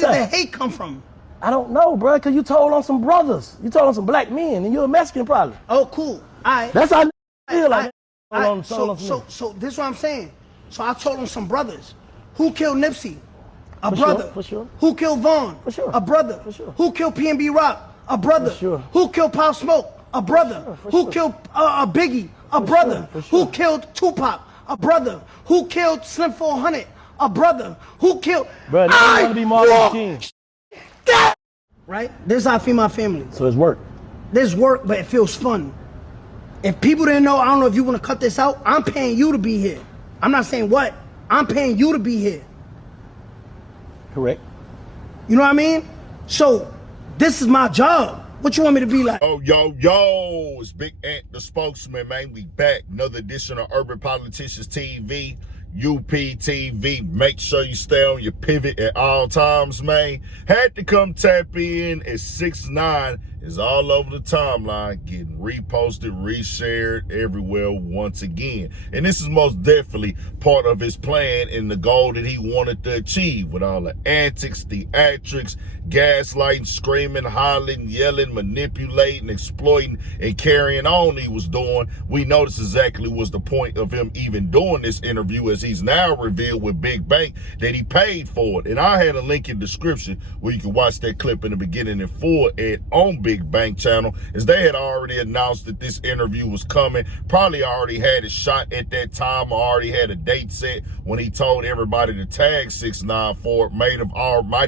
Where did the hate come from? I don't know, bro, because you told on some brothers. You told on some black men, and you're a Mexican probably. Oh, cool. All right. That's how I feel like. So this is what I'm saying. So I told on some brothers. Who killed Nipsey? A For brother. Sure, for sure. Who killed Vaughn? For sure. A brother. For sure. Who killed PNB Rock? A brother. For sure. Who killed Pop Smoke? A brother. For Who sure. killed Biggie? A brother. For sure. Who killed Tupac? A brother. Who killed Slim 400? A brother. Who killed... Bro, I want to be Martin King. Right? This is how I feed my family. So it's work. There's work, but it feels fun. If people didn't know, I don't know if you want to cut this out, I'm paying you to be here. I'm not saying what. I'm paying you to be here. Correct. You know what I mean? So, this is my job. What you want me to be like? Oh, yo, it's Big Ant, the spokesman, man. We back. Another edition of Urban Politicians TV, UPTV. Make sure you stay on your pivot at all times, man. Had to come tap in as 6ix9ine is all over the timeline, getting reposted, reshared everywhere once again. And this is most definitely part of his plan and the goal that he wanted to achieve with all the antics, theatrics, gaslighting, screaming, hollering, yelling, manipulating, exploiting, and carrying on he was doing. We noticed exactly was the point of him even doing this interview, as he's now revealed with Big Bank that he paid for it. And I had a link in the description where you can watch that clip in the beginning in full and on Big Bank channel, as they had already announced that this interview was coming. Probably already had it shot at that time, or already had a date set when he told everybody to tag 6ix9ine for it. Might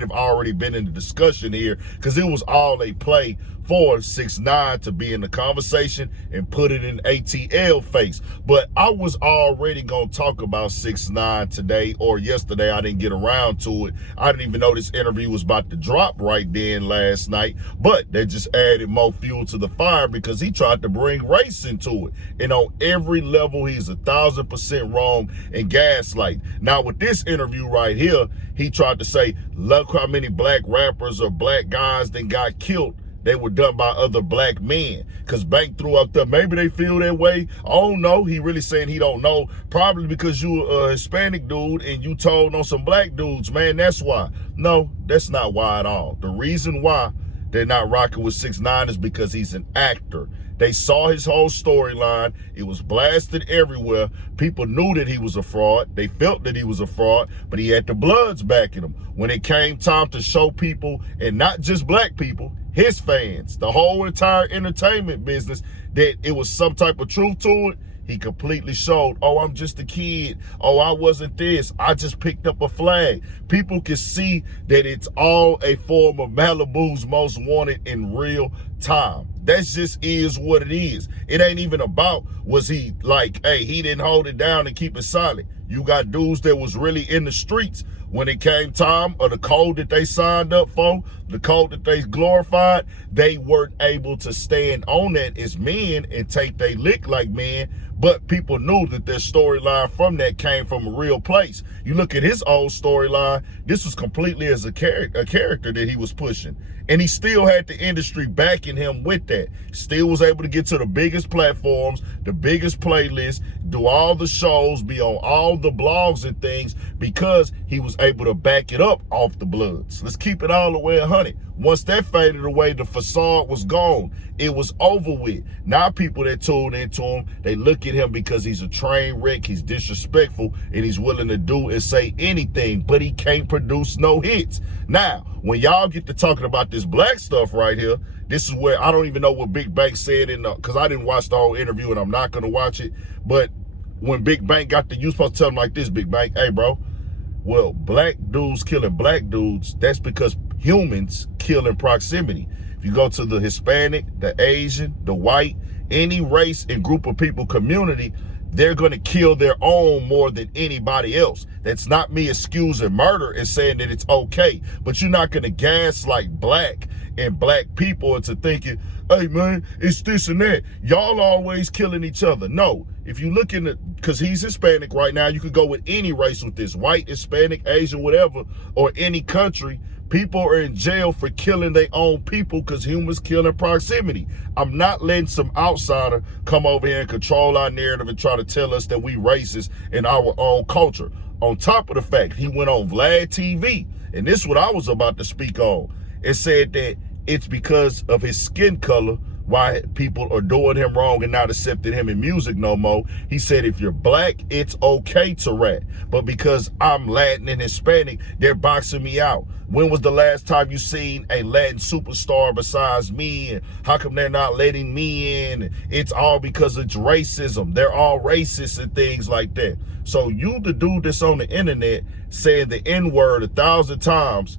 have already been in the discussion here, because it was all a play for 6ix9ine to be in the conversation and put it in ATL face. But I was already gonna talk about 6ix9ine today, or yesterday. I didn't get around to it. I didn't even know this interview was about to drop right then last night, but that just added more fuel to the fire, because he tried to bring race into it. And on every level, he's 1,000% wrong and gaslight. Now with this interview right here, he tried to say, look how many black rappers or black guys that got killed. They were done by other black men. Because Bank threw up there, maybe they feel that way. I don't know. He really saying he don't know. Probably because you a Hispanic dude and you told on some black dudes, man, that's why. No, that's not why at all. The reason why they're not rocking with 6ix9ine is because he's an actor. They saw his whole storyline. It was blasted everywhere. People knew that he was a fraud. They felt that he was a fraud, but he had the Bloods backing him. When it came time to show people, and not just black people, his fans, the whole entire entertainment business, that it was some type of truth to it, he completely showed, oh, I'm just a kid. Oh, I wasn't this. I just picked up a flag. People can see that it's all a form of Malibu's Most Wanted in real time. That just is what it is. It ain't even about, was he like, hey, he didn't hold it down and keep it silent. You got dudes that was really in the streets when it came time of the code that they signed up for, the code that they glorified. They weren't able to stand on that as men and take they lick like men, but people knew that their storyline from that came from a real place. You look at his old storyline, this was completely as a character that he was pushing. And he still had the industry backing him with that. Still was able to get to the biggest platforms, the biggest playlists, do all the shows, be on all the blogs and things, because he was able to back it up off the Bloods. Let's keep it all the way 100. Once that faded away, the facade was gone. It was over with. Now people that tuned into him, they look at him because he's a train wreck, he's disrespectful, and he's willing to do and say anything, but he can't produce no hits. Now, when y'all get to talking about this black stuff right here, this is where I don't even know what Big Bank said because I didn't watch the whole interview and I'm not going to watch it. But when Big Bank got you supposed to tell him like this, Big Bank, hey, bro, well, black dudes killing black dudes, that's because humans kill in proximity. If you go to the Hispanic, the Asian, the white, any race and group of people community, they're going to kill their own more than anybody else. That's not me excusing murder and saying that it's okay, but you're not going to gaslight black and black people into thinking, hey man, it's this and that. Y'all always killing each other. No, if you look in the, because he's Hispanic right now, you could go with any race with this, white, Hispanic, Asian, whatever, or any country. People are in jail for killing their own people because humans kill in proximity. I'm not letting some outsider come over here and control our narrative and try to tell us that we racist in our own culture. On top of the fact, he went on Vlad TV, and this is what I was about to speak on. It said that it's because of his skin color why people are doing him wrong and not accepting him in music no more. He said, if you're black, it's okay to rap. But because I'm Latin and Hispanic, they're boxing me out. When was the last time you seen a Latin superstar besides me? And how come they're not letting me in? It's all because it's racism. They're all racist and things like that. So you, the dude that's on the internet saying the N-word 1,000 times,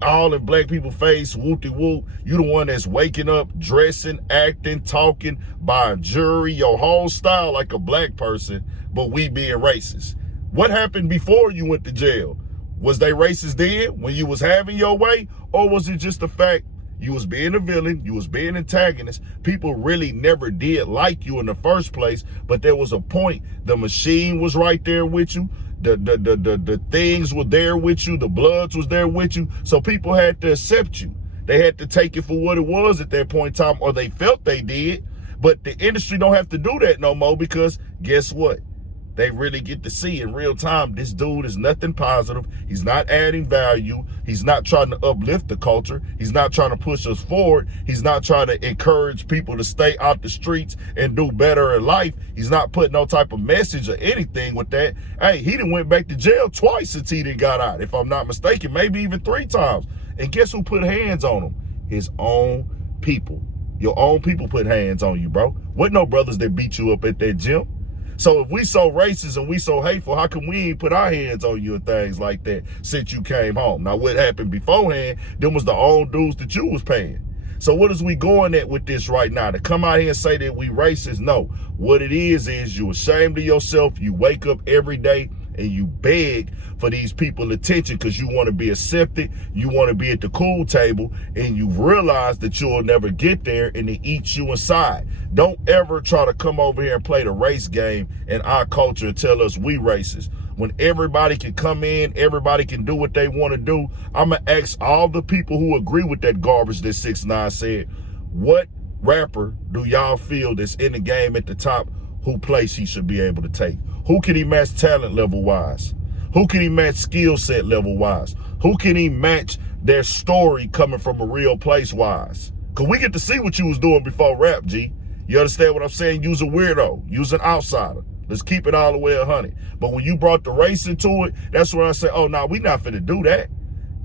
all in black people's face, whoop-de-whoop, you the one that's waking up, dressing, acting, talking, buying jewelry, your whole style like a black person, but we being racist. What happened before you went to jail? Was they racist then when you was having your way? Or was it just the fact you was being a villain, you was being antagonist? People really never did like you in the first place, but there was a point. The machine was right there with you. The things were there with you. The bloods was there with you. So people had to accept you. They had to take it for what it was at that point in time, or they felt they did. But the industry don't have to do that no more, because guess what? They really get to see in real time, this dude is nothing positive. He's not adding value. He's not trying to uplift the culture. He's not trying to push us forward. He's not trying to encourage people to stay out the streets and do better in life. He's not putting no type of message or anything with that. Hey, he done went back to jail twice since he done got out, if I'm not mistaken, maybe even 3 times. And guess who put hands on him? His own people. Your own people put hands on you, bro. Wasn't no brothers that beat you up at that gym. So if we so racist and we so hateful, how come we ain't put our hands on you and things like that since you came home? Now, what happened beforehand, them was the own dues that you was paying. So what is we going at with this right now? To come out here and say that we racist? No. What it is you ashamed of yourself. You wake up every day and you beg for these people attention because you want to be accepted. You want to be at the cool table, and you realize that you'll never get there, and it eats you inside. Don't ever try to come over here and play the race game in our culture and tell us we racist. When everybody can come in, everybody can do what they want to do. I'm going to ask all the people who agree with that garbage that 6ix9ine said, what rapper do y'all feel that's in the game at the top, who place he should be able to take? Who can he match talent level wise? Who can he match skill set level wise? Who can he match their story coming from a real place wise? Because we get to see what you was doing before rap, G. You understand what I'm saying? You's a weirdo. You's an outsider. Let's keep it all the way 100. But when you brought the race into it, that's when I say, oh, no, we not finna do that.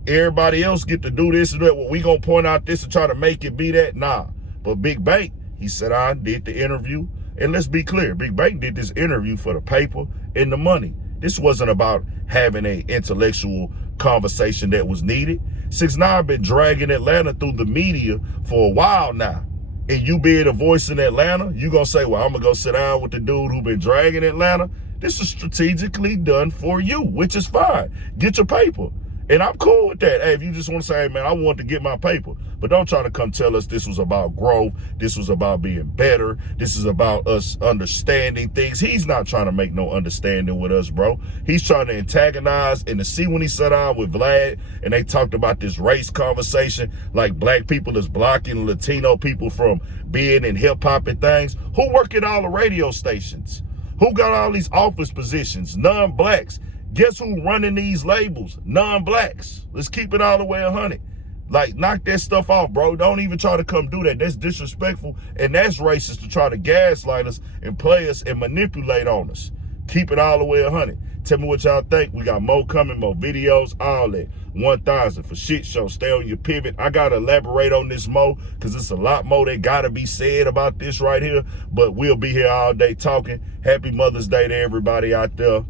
Everybody else get to do this and that. Well, we gonna point out this and try to make it be that? Nah. But Big Bank, he said, I did the interview. And let's be clear, Big Bank did this interview for the paper and the money. This wasn't about having an intellectual conversation that was needed. 6ix9ine been dragging Atlanta through the media for a while now. And you being a voice in Atlanta, you gonna say, well, I'm gonna go sit down with the dude who been dragging Atlanta. This is strategically done for you, which is fine. Get your paper. And I'm cool with that. Hey, if you just want to say, hey, man, I want to get my paper. But don't try to come tell us this was about growth. This was about being better. This is about us understanding things. He's not trying to make no understanding with us, bro. He's trying to antagonize. And to see when he sat down with Vlad and they talked about this race conversation, like black people is blocking Latino people from being in hip hop and things. Who work at all the radio stations? Who got all these office positions? Non-blacks. Guess who running these labels? Non-blacks. Let's keep it all the way 100. Like, knock that stuff off, bro. Don't even try to come do that. That's disrespectful, and that's racist to try to gaslight us and play us and manipulate on us. Keep it all the way 100. Tell me what y'all think. We got more coming, more videos, all that. 1,000 for shit show. Stay on your pivot. I got to elaborate on this more because it's a lot more that got to be said about this right here, but we'll be here all day talking. Happy Mother's Day to everybody out there.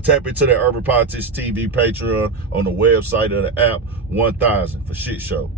Tap into the Urban Politics TV Patreon on the website of the app. 1,000 for shit show.